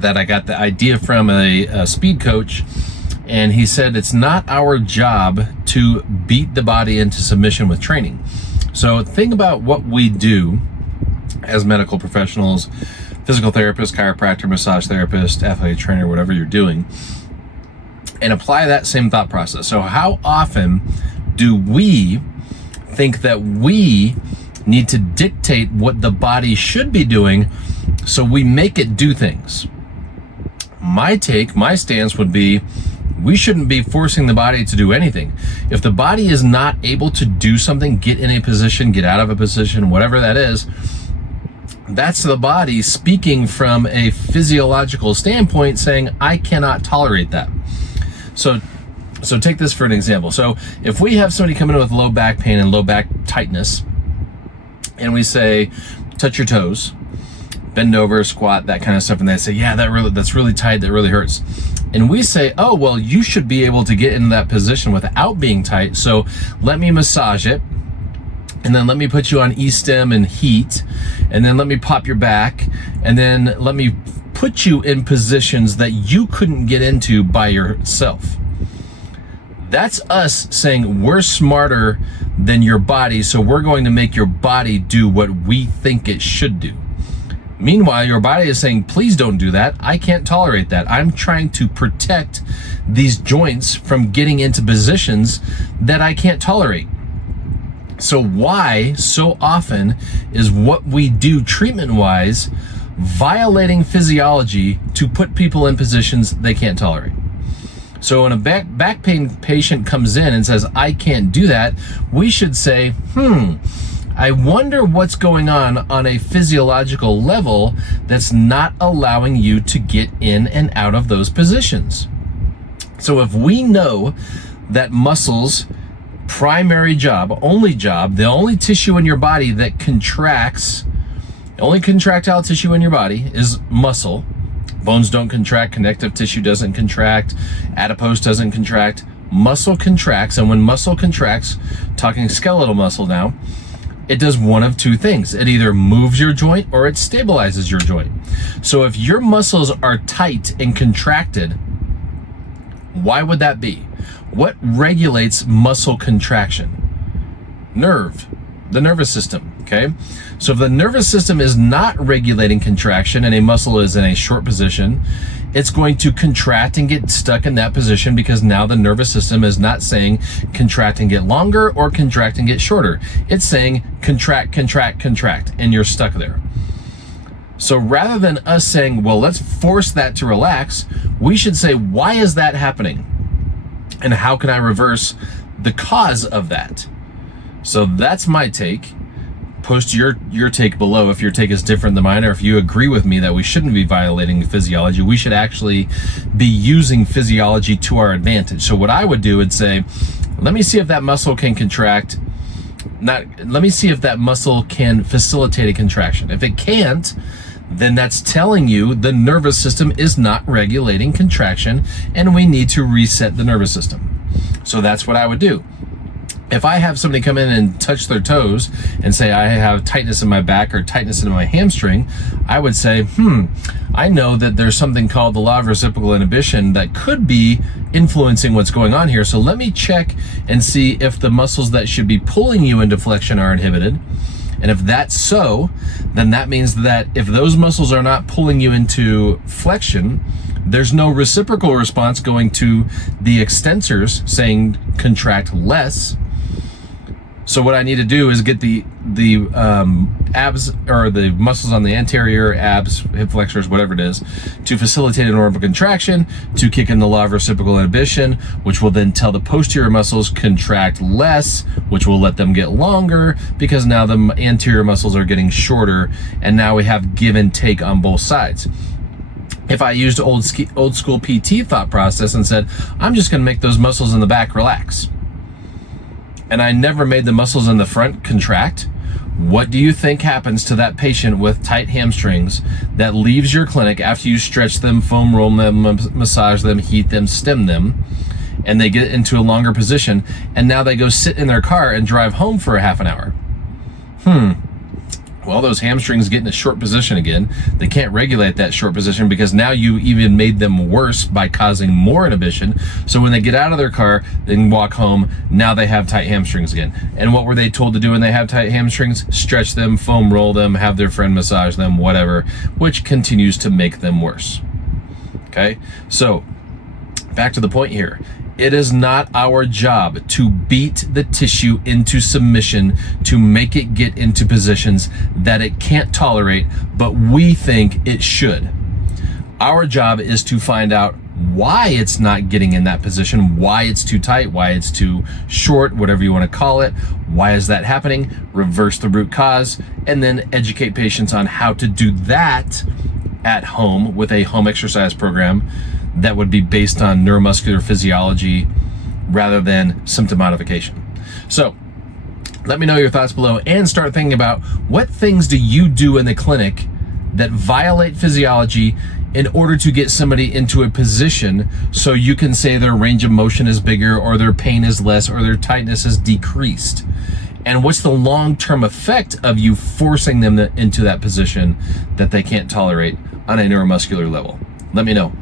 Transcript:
that I got the idea from a speed coach, and he said it's not our job to beat the body into submission with training. So think about what we do as medical professionals, physical therapist, chiropractor, massage therapist, athletic trainer, whatever you're doing, and apply that same thought process. So how often do we think that we need to dictate what the body should be doing so we make it do things? My stance would be, we shouldn't be forcing the body to do anything. If the body is not able to do something, get in a position, get out of a position, whatever that is, that's the body speaking from a physiological standpoint saying, I cannot tolerate that. So take this for an example. So if we have somebody come in with low back pain and low back tightness, and we say, touch your toes, bend over, squat, that kind of stuff, and they say, yeah, that's really tight, that really hurts. And we say, oh, well, you should be able to get into that position without being tight, so let me massage it, and then let me put you on E-stim and heat, and then let me pop your back, and then let me put you in positions that you couldn't get into by yourself. That's us saying we're smarter than your body, so we're going to make your body do what we think it should do. Meanwhile, your body is saying, please don't do that. I can't tolerate that. I'm trying to protect these joints from getting into positions that I can't tolerate. So why so often is what we do treatment-wise violating physiology to put people in positions they can't tolerate? So when a back pain patient comes in and says, I can't do that, we should say, I wonder what's going on a physiological level that's not allowing you to get in and out of those positions. So if we know that muscles, primary job, the only tissue in your body that contracts, the only contractile tissue in your body is muscle. Bones don't contract, connective tissue doesn't contract, adipose doesn't contract, muscle contracts. And when muscle contracts, talking skeletal muscle now, it does one of two things. It either moves your joint or it stabilizes your joint. So if your muscles are tight and contracted, why would that be? What regulates muscle contraction? The nervous system, okay? So if the nervous system is not regulating contraction and a muscle is in a short position, it's going to contract and get stuck in that position because now the nervous system is not saying contract and get longer or contract and get shorter. It's saying contract, contract, contract, and you're stuck there. So rather than us saying, well, let's force that to relax, we should say, why is that happening? And how can I reverse the cause of that? So that's my take. Post your take below if your take is different than mine, or if you agree with me that we shouldn't be violating physiology. We should actually be using physiology to our advantage. So what I would do would say, let me see if that muscle can contract. Let me see if that muscle can facilitate a contraction. If it can't, then that's telling you the nervous system is not regulating contraction and we need to reset the nervous system. So that's what I would do. If I have somebody come in and touch their toes and say, I have tightness in my back or tightness in my hamstring, I would say, I know that there's something called the law of reciprocal inhibition that could be influencing what's going on here. So let me check and see if the muscles that should be pulling you into flexion are inhibited. And if that's so, then that means that if those muscles are not pulling you into flexion, there's no reciprocal response going to the extensors saying contract less. So what I need to do is get the abs or the muscles on the anterior abs, hip flexors, whatever it is, to facilitate an orbital contraction, to kick in the law of reciprocal inhibition, which will then tell the posterior muscles contract less, which will let them get longer because now the anterior muscles are getting shorter, and now we have give and take on both sides. If I used old school PT thought process and said, I'm just going to make those muscles in the back relax, and I never made the muscles in the front contract, what do you think happens to that patient with tight hamstrings that leaves your clinic after you stretch them, foam roll them, massage them, heat them, stim them, and they get into a longer position, and now they go sit in their car and drive home for a half an hour? Well, those hamstrings get in a short position again. They can't regulate that short position because now you even made them worse by causing more inhibition. So when they get out of their car, they can walk home, now they have tight hamstrings again. And what were they told to do when they have tight hamstrings? Stretch them, foam roll them, have their friend massage them, whatever, which continues to make them worse. Okay, so back to the point here. It is not our job to beat the tissue into submission to make it get into positions that it can't tolerate, but we think it should. Our job is to find out why it's not getting in that position, why it's too tight, why it's too short, whatever you want to call it. Why is that happening? Reverse the root cause, and then educate patients on how to do that at home with a home exercise program that would be based on neuromuscular physiology rather than symptom modification. So let me know your thoughts below and start thinking about what things do you do in the clinic that violate physiology in order to get somebody into a position so you can say their range of motion is bigger or their pain is less or their tightness is decreased. And what's the long-term effect of you forcing them into that position that they can't tolerate on a neuromuscular level? Let me know.